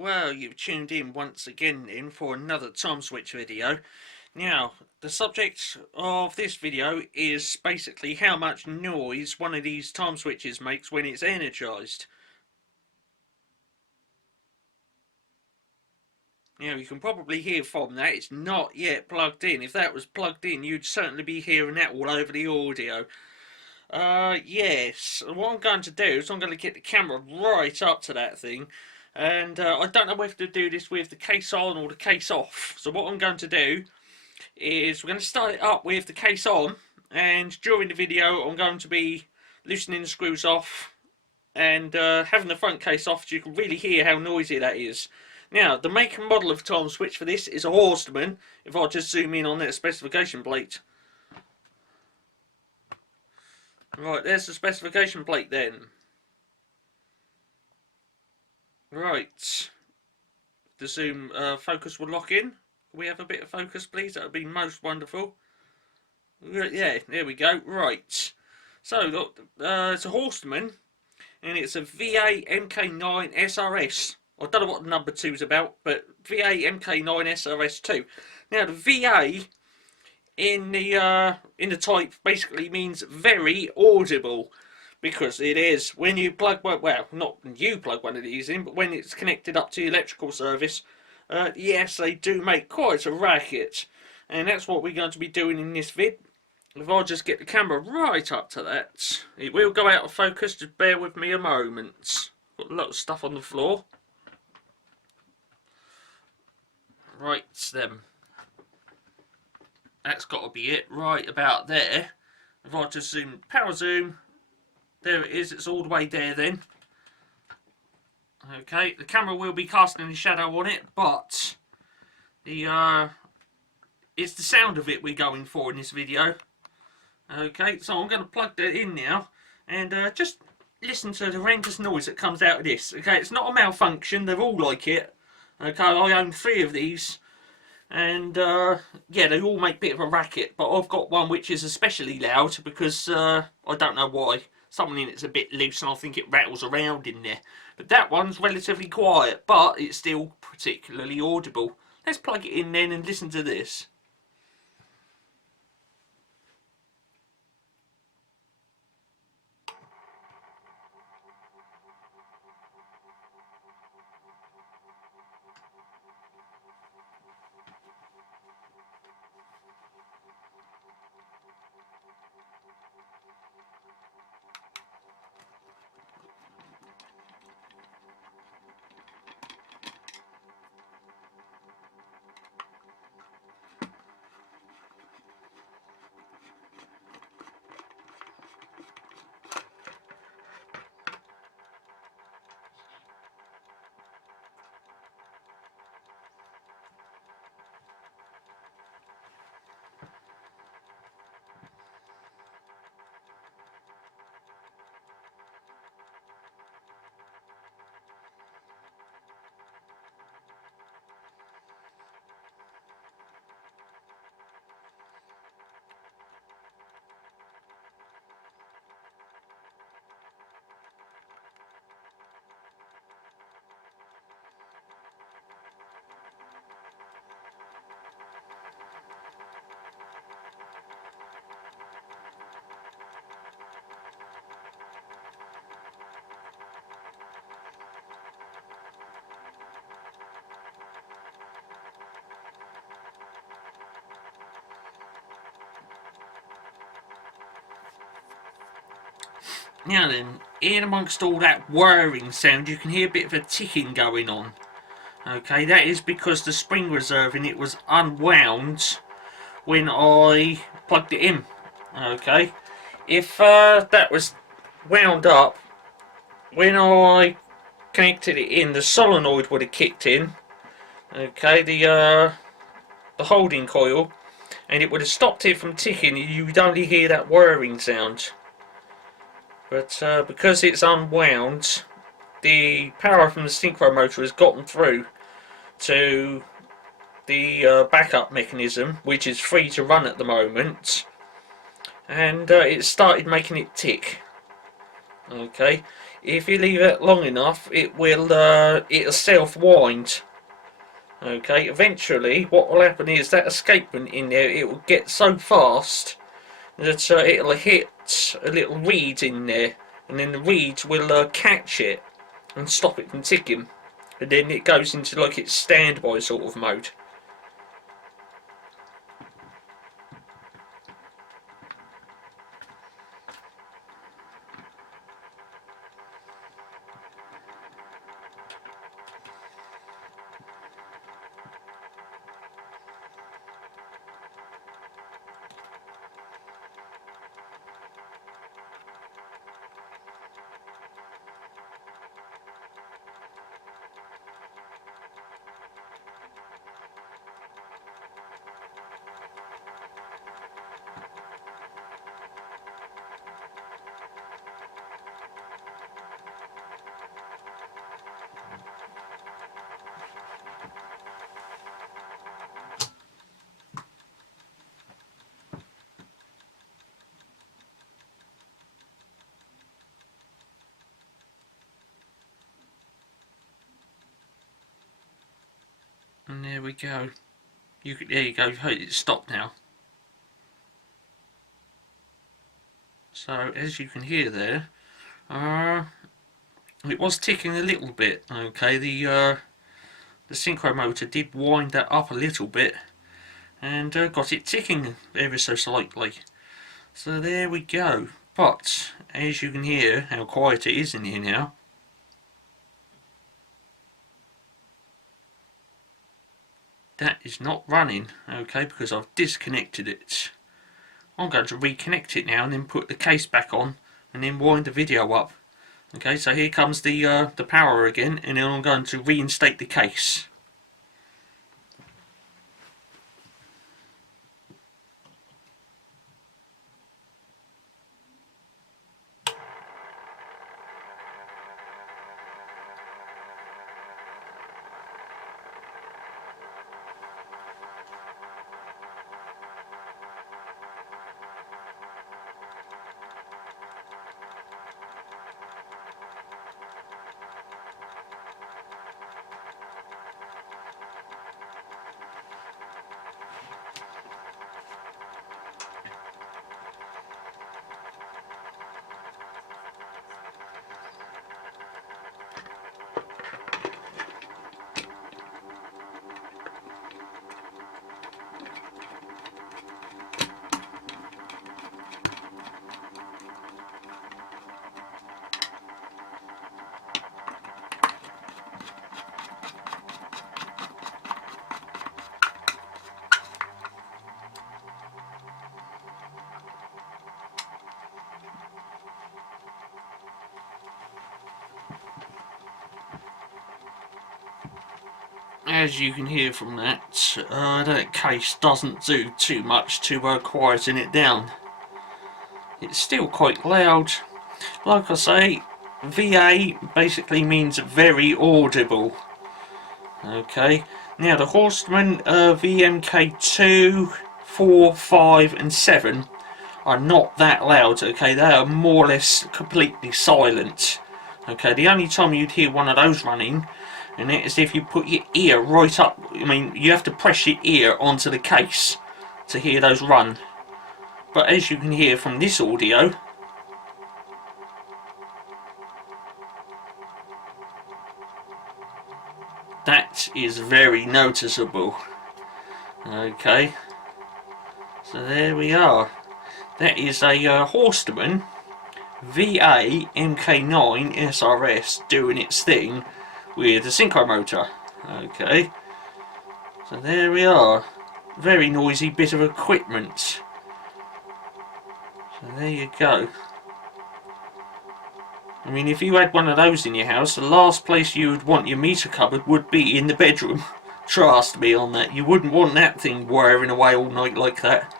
Well, you've tuned in once again for another Timeswitch video. Now, the subject of this video is basically how much noise one of these time switches makes when it's energized. Now, you can probably hear from that it's not yet plugged in. If that was plugged in, you'd certainly be hearing that all over the audio. Yes, what I'm going to do is I'm going to get the camera right up to that thing, and I don't know whether to do this with the case on or the case off. So what I'm going to do is we're going to start it up with the case on, and during the video I'm going to be loosening the screws off and having the front case off so you can really hear how noisy that is. Now, the make and model of time switch for this is a Horstmann. If I just zoom in on that specification plate. Right, there's the specification plate then. Right, the zoom focus will lock in. Can we have a bit of focus, please? That would be most wonderful. Yeah, there we go. Right, so look, it's a Horstmann, and it's a VA Mk9 SRS. I don't know what the number 2 is about, but VA Mk9 SRS2. Now, the VA in the type basically means very audible, because it is when you plug, well, not when you plug one of these in, but when it's connected up to the electrical service, yes, they do make quite a racket, and that's what we're going to be doing in this vid. If I just get the camera right up to that, it will go out of focus, just bear with me a moment. Got a lot of stuff on the floor. Right, then. That's got to be it, right about there. If I just zoom, power zoom, there it is, it's all the way there then. Okay, the camera will be casting a shadow on it, but it's the sound of it we're going for in this video. Okay, so I'm going to plug that in now, and just listen to the horrendous noise that comes out of this. Okay, it's not a malfunction, they're all like it. Okay, I own 3 of these. And yeah, they all make a bit of a racket, but I've got one which is especially loud because I don't know why. Something in it's a bit loose and I think it rattles around in there. But that one's relatively quiet, but it's still particularly audible. Let's plug it in then and listen to this. Now then, in amongst all that whirring sound, you can hear a bit of a ticking going on. Okay, that is because the spring reserve in it was unwound when I plugged it in. Okay, if that was wound up when I connected it in, the solenoid would have kicked in. Okay, the holding coil, and it would have stopped it from ticking. You would only hear that whirring sound. But because it's unwound, the power from the synchro motor has gotten through to the backup mechanism, which is free to run at the moment, and it started making it tick. Okay, if you leave it long enough, it'll self-wind. Okay, eventually what will happen is that escapement in there, it will get so fast that it'll hit a little reed in there, and then the reeds will catch it and stop it from ticking, and then it goes into like its standby sort of mode. And there we go. There you go. It's stopped now. So as you can hear there, it was ticking a little bit. Okay, the synchro motor did wind that up a little bit, and got it ticking ever so slightly. So there we go. But as you can hear how quiet it is in here now. That is not running, okay, because I've disconnected it. I'm going to reconnect it now and then put the case back on and then wind the video up. Okay, so here comes the power again, and then I'm going to reinstate the case. As you can hear from that, that case doesn't do too much to quieten it down. It's still quite loud. Like I say, VA basically means very audible. Okay, now the Horstmann VMK2, 4, 5 and 7 are not that loud. Okay, they are more or less completely silent. Okay, the only time you'd hear one of those running, and it is if you put your ear right up. I mean, you have to press your ear onto the case to hear those run. But as you can hear from this audio, that is very noticeable. Okay, so there we are. That is a Horstmann VA Mk9 SRS doing its thing with a synchro motor. Okay, so there we are. Very noisy bit of equipment. So there you go. I mean, if you had one of those in your house, the last place you would want your meter cupboard would be in the bedroom. Trust me on that. You wouldn't want that thing whirring away all night like that.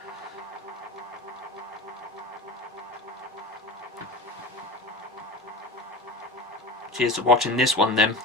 Cheers for watching this one then.